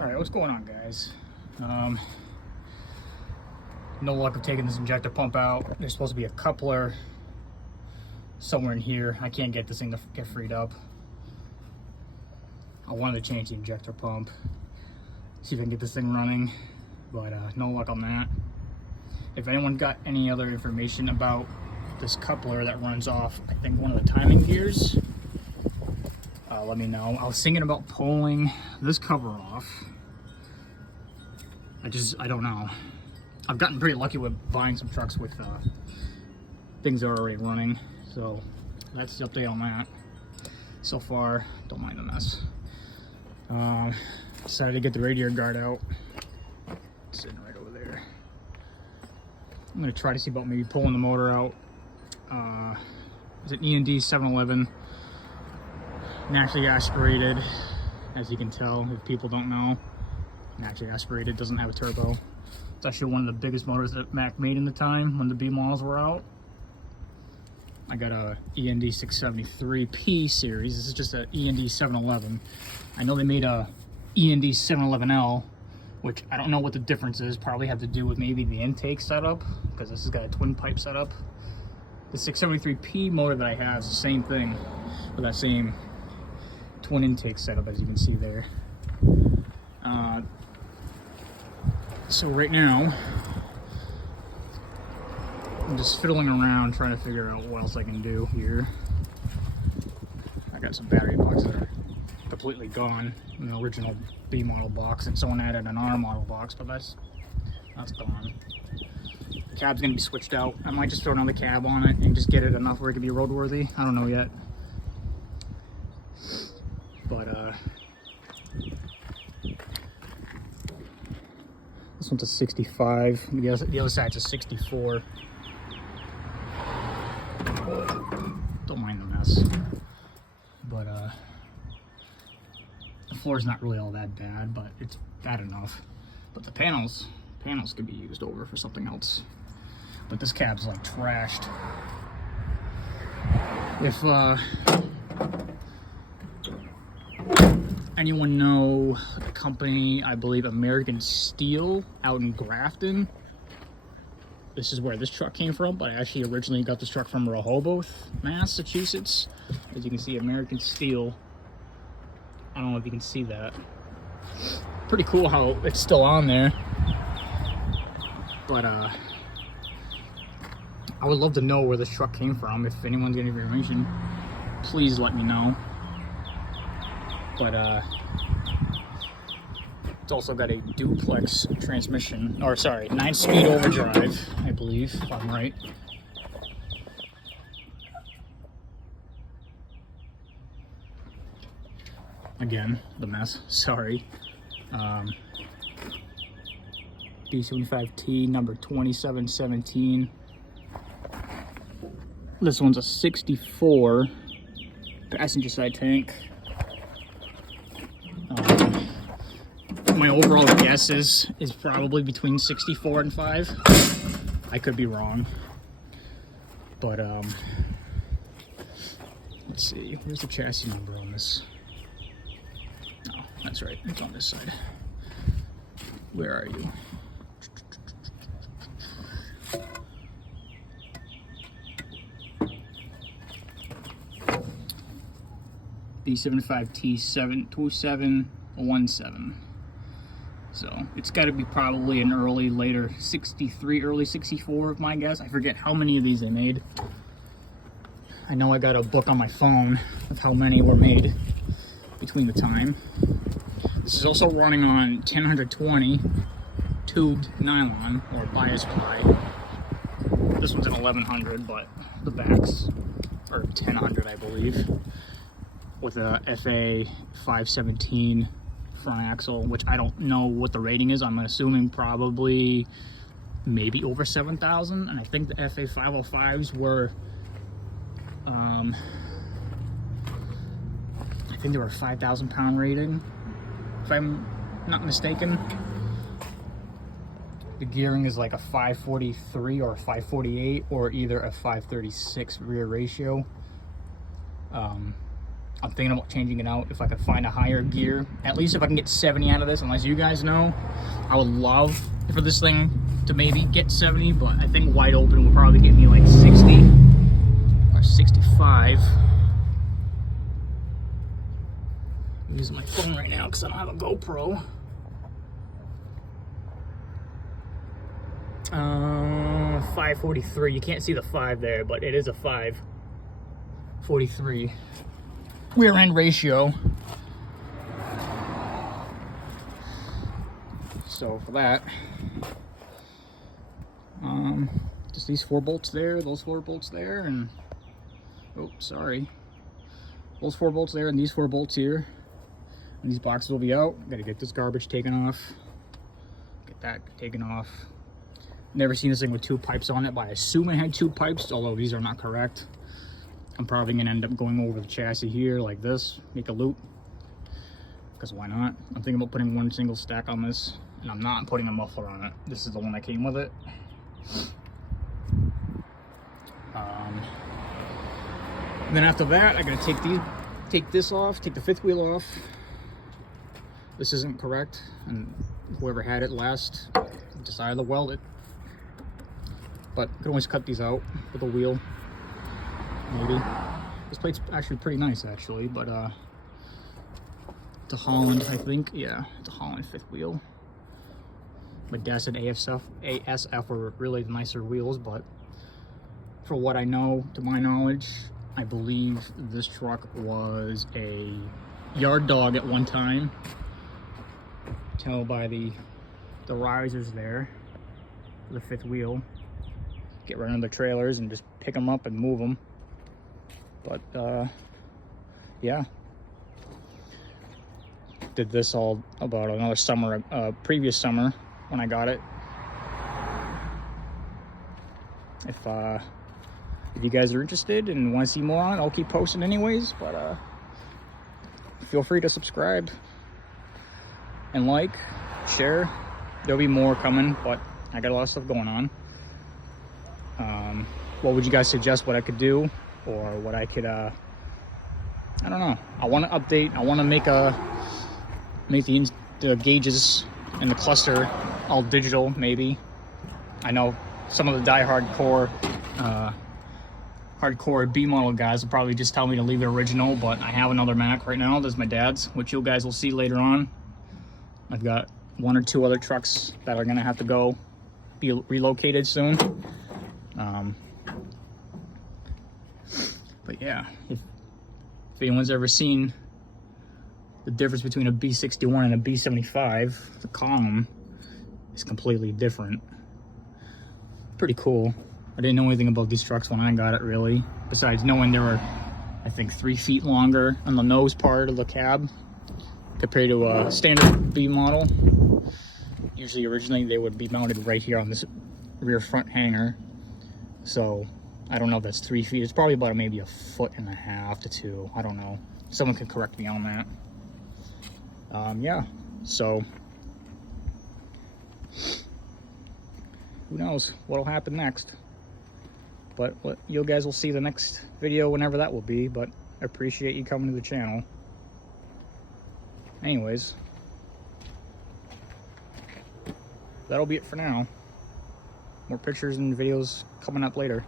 Alright, what's going on, guys? No luck of taking this injector pump out. There's supposed to be a coupler somewhere in here. I can't get this thing to get freed up. I wanted to change the injector pump, see if I can get this thing running, but no luck on that. If anyone got any other information about this coupler that runs off, I think one of the timing gears, let me know. I was thinking about pulling this cover off. I don't know. I've gotten pretty lucky with buying some trucks with things that are already running. So that's the update on that. So far, don't mind the mess. Decided to get the radiator guard out. It's sitting right over there. I'm gonna try to see about maybe pulling the motor out. It's an E&D 711. Naturally aspirated, as you can tell, if people don't know. Naturally aspirated, doesn't have a turbo. It's actually one of the biggest motors that Mack made in the time when the B models were out. I got a E&D 673P series. This is just a E&D 711. I know they made a E&D 711L, which I don't know what the difference is. Probably have to do with maybe the intake setup, because this has got a twin pipe setup. The 673P motor that I have is the same thing, with that same twin intake setup, as you can see there. So right now, I'm just fiddling around trying to figure out what else I can do here. I got some battery boxes that are completely gone in the original B model box, and someone added an R model box, but that's gone. The cab's gonna be switched out. I might just throw another cab on it and just get it enough where it can be roadworthy. I don't know yet. But this one's a 65. The other side's a 64. Don't mind the mess. But the floor's not really all that bad, but it's bad enough. But the panels could be used over for something else. But this cab's like trashed. If anyone know the company, I believe American Steel out in Grafton, this is where this truck came from, but I actually originally got this truck from Rehoboth, Massachusetts. As you can see, American Steel. I don't know if you can see that. Pretty cool how it's still on there. But I would love to know where this truck came from. If anyone's got any information, please let me know. But it's also got a duplex transmission, or sorry, 9-speed overdrive, I believe, if I'm right. Again, the mess, sorry. B75T number 2717. This one's a 64 passenger side tank. My overall guess is probably between 64 and 5. I could be wrong, but let's see. Where's the chassis number on this? Oh, that's right. It's on this side. Where are you? B75T 72717. So it's got to be probably an later 63, early 64, my guess. I forget how many of these they made. I know I got a book on my phone of how many were made between the time. This is also running on 1020 tubed nylon or bias ply. This one's an 1100, but the backs are 1000, I believe, with a FA 517 front axle, which I don't know what the rating is. I'm assuming probably maybe over 7,000, and I think the FA 505s were I think they were a 5,000 pound rating, if I'm not mistaken. The gearing is like a 543 or a 548 or either a 536 rear ratio. I'm thinking about changing it out if I could find a higher gear. At least if I can get 70 out of this, unless you guys know. I would love for this thing to maybe get 70, but I think wide open will probably get me like 60 or 65. I'm using my phone right now because I don't have a GoPro. 543. You can't see the 5 there, but it is a 543 rear end ratio. So for that, just these 4 bolts there, those 4 bolts there, and oh, sorry, those 4 bolts there, and these 4 bolts here. And these boxes will be out. Gotta get this garbage taken off. Get that taken off. Never seen this thing with 2 pipes on it, but I assume it had 2 pipes, although these are not correct. I'm probably gonna end up going over the chassis here like this, make a loop, because why not? I'm thinking about putting 1 single stack on this, and I'm not putting a muffler on it. This is the one that came with it. Then after that, I gotta take this off, take the 5th wheel off. This isn't correct, and whoever had it last decided to weld it. But you can always cut these out with a wheel, maybe. This plate's actually pretty nice, actually, but it's a Holland, I think. Yeah, it's a Holland 5th wheel. My dad said ASF were really nicer wheels, but for what I know, to my knowledge, I believe this truck was a yard dog at one time. Tell by the risers there for the 5th wheel. Get right under the trailers and just pick them up and move them. But yeah, did this all about another summer, previous summer when I got it. If you guys are interested and want to see more on it, I'll keep posting anyways. But feel free to subscribe and like, share. There'll be more coming, but I got a lot of stuff going on. What would you guys suggest what I could do, or what I could I don't know. I want to update. I want to make the gauges and the cluster all digital, maybe. I know some of the hardcore B model guys will probably just tell me to leave it original, but I have another Mack right now. This is my dad's, which you guys will see later on. I've got 1 or 2 other trucks that are gonna have to be relocated soon. But yeah, if anyone's ever seen the difference between a B61 and a B75, the column is completely different. Pretty cool. I didn't know anything about these trucks when I got it, really, besides knowing they were, I think, 3 feet longer on the nose part of the cab compared to a standard B model. Usually, originally, they would be mounted right here on this rear front hanger. So I don't know if that's 3 feet. It's probably about maybe 1.5 to 2 feet. I don't know. Someone could correct me on that. Yeah, so who knows what'll happen next. But you guys will see the next video whenever that will be. But I appreciate you coming to the channel. Anyways, that'll be it for now. More pictures and videos coming up later.